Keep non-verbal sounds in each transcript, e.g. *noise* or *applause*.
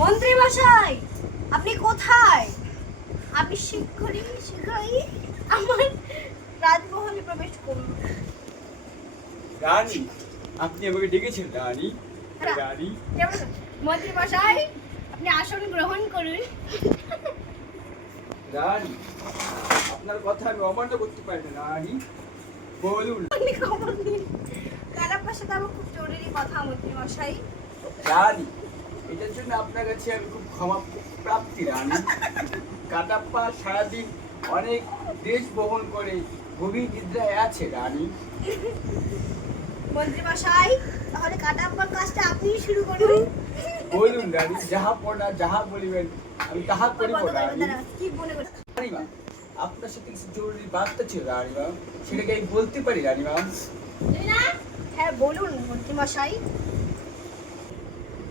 মন্ত্রী মশাই আপনি কোথায়? আপনি শীঘ্রই শীঘ্রই আমার রাজমহলে প্রবেশ করুন রানী আপনি আমাকে ডেকেছেন রানী? হ্যাঁ। রানী? মন্ত্রী মশাই আপনি আসন গ্রহণ করুন। রানী আপনার কথা আমি অমান্য করতে পারি না রানী। বলুন। আপনি খবর দিন কারাপ্পার সাথে আমার খুব জরুরি কথা মন্ত্রী মশাই। রানী এটার জন্য আপনার কাছে আমি খুব ক্ষমা প্রাপ্তি রানী। কাটাপ্পা সারাদিন অনেক দেশ বহন করে গভীর নিদ্রায় আছে রানী। মন্ত্রী মশাই তাহলে কাটাপ্পার কাজটা আপনিই শুরু করুন। বলুন রানী যাহা পড়া যাহা বলিবেন আমি তাহা করিব রানী। কি আপনার সাথে কিছু জরুরি বার্তা ছিল রানীমা সেটাকে আমি বলতে পারি রানীমা। হ্যাঁ বলুন মন্ত্রী মশাই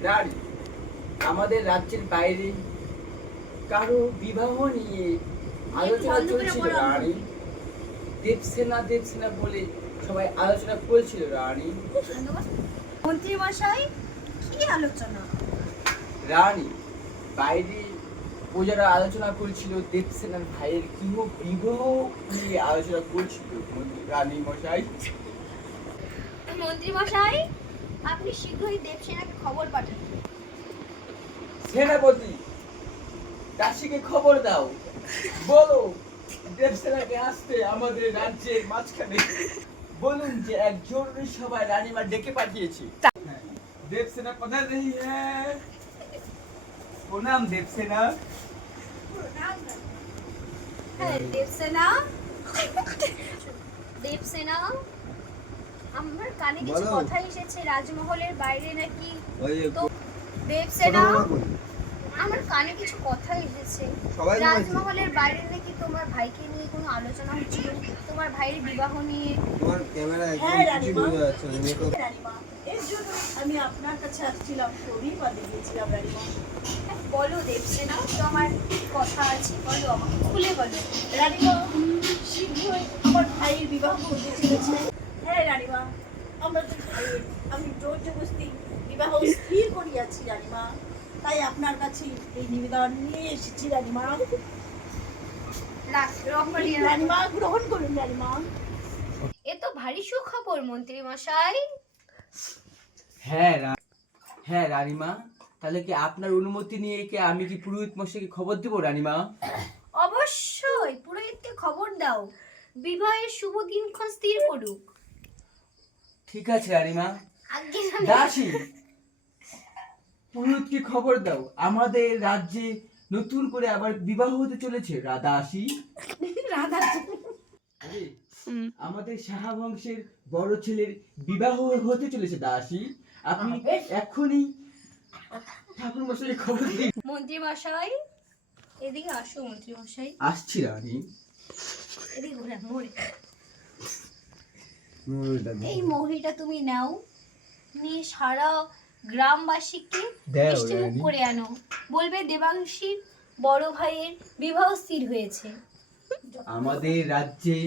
রানী আমাদের রাজ্যের বাইরে কারও বিবাহ নিয়ে আলোচনা চলছিল। রানী। দেবসেনা দেবসেনা বলে সবাই আলোচনা করছিল রানী। মন্ত্রী মশাই কি আলোচনা? রানী বাইরে প্রজারা আলোচনা করছিল দেবসেনার ভাইয়ের কি বিবাহ নিয়ে আলোচনা করছিল রানী মশাই মন্ত্রী মশাই আপনি শীঘ্রই দেবসেনাকে খবর পাঠান। সেনাপতি দাসীকে খবর দাও। বলো দেবসেনাকে আসতে আমাদের রাজ্যের মাঝখানে। বলুন যে এক জরুরি সভায় রানীমা ডেকে পাঠিয়েছি। হ্যাঁ, দেবসেনা পধার রহি হ্যাঁ প্রণাম দেবসেনা। হ্যাঁ দেবসেনা। দেবসেনা আমার কানে কিছু কথা এসেছে রাজমহলের বাইরে নাকি? তো দেবসেনা। আমার কানে কিছু কথা এসেছে। রাজমহলের বাইরে নাকি তোমার ভাইকে নিয়ে কোনো আলোচনা হচ্ছিল? তোমার ভাইয়ের বিবাহ নিয়ে? তোমার ক্যামেরা একদম হ্যাঁ। বোঝা যাচ্ছে না মেকআপ। এর জন্য আমি আপনার কাছে আসছিলাম ছবি বাদে গিয়েছিলাম রানীমা হ্যাঁ, বলো দেবসেনা তো আমার কথা আছে বলো আমাকে খুলে বলো। রানীমা শীঘ্রই আমার ভাইয়ের বিবাহ হতে চলেছে। হ্যাঁ রানীমা আমাদের ভাইয়ের আমি জোর জবস্তি বিবাহ স্থির করিয়াছি রানীমা তাই আপনার কাছে এই নিবেদন নিয়ে এসেছি রানীমা। রানীমা গ্রহণ করুন রানীমা। এ তো ভারী সুখবর মন্ত্রী মশাই হ্যাঁ হ্যাঁ রানীমা। তাহলে কি আপনার অনুমতি নিয়ে কি আমি কি পুরোহিত মশাইকে খবর দেবো রানীমা? অবশ্যই পুরোহিতকে খবর দাও। বিবাহের শুভ দিনক্ষণ স্থির করুক। ঠিক আছে রানীমা। দাসী। পুরোহিতকে খবর দাও। আমাদের রাজ্যে নতুন করে আবার বিবাহ হতে চলেছে। রা- দাসী রাধা আমাদের সাহা বংশের বড় ছেলের বিবাহ হতে চলেছে দাসী। আপনি এখনই ঠাকুর মশাই খবর দিন। মন্ত্রী মশাই এদিকে আসো মন্ত্রী মশাই আসছি রানী। এদিকে ঘুরে মোড়ে এই মহিটা তুমি নাও। নিয়ে সারা গ্রামবাসীকে মিষ্টিমুখ করে আনো? বলবে দেবাংশীর বড় ভাইয়ের বিবাহ স্থির হয়েছে। আমাদের রাজ্যে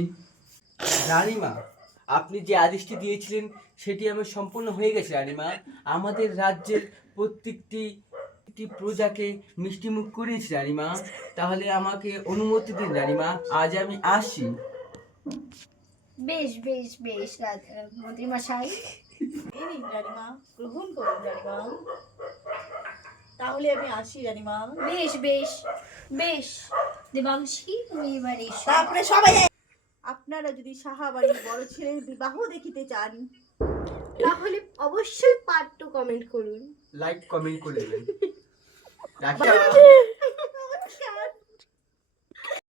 রানীমা আপনি যে আদেশটি দিয়েছিলেন সেটি আমার সম্পূর্ণ হয়ে গেছে রানীমা। আমাদের রাজ্যের প্রত্যেকটি একটি প্রজাকে মিষ্টিমুখ করিয়েছি রানীমা। তাহলে আমাকে অনুমতি দিন রানীমা। আজ আমি আসি বেশ বেশ বেশ মন্ত্রী মশাই এই রানীমা গ্রহণ করুন রানীমা। তাহলে আমি আসি রানীমা। বেশ বেশ বেশ। দেবাংশী তুমি এবার এসো। তারপরে সবাই আপনারা যদি সাহাবাড়ির বড় ছেলের বিবাহ দেখিতে চান তাহলে অবশ্যই পার্ট টু কমেন্ট করুন। লাইক কমেন্ট করে দেবেন। *laughs* রাখি।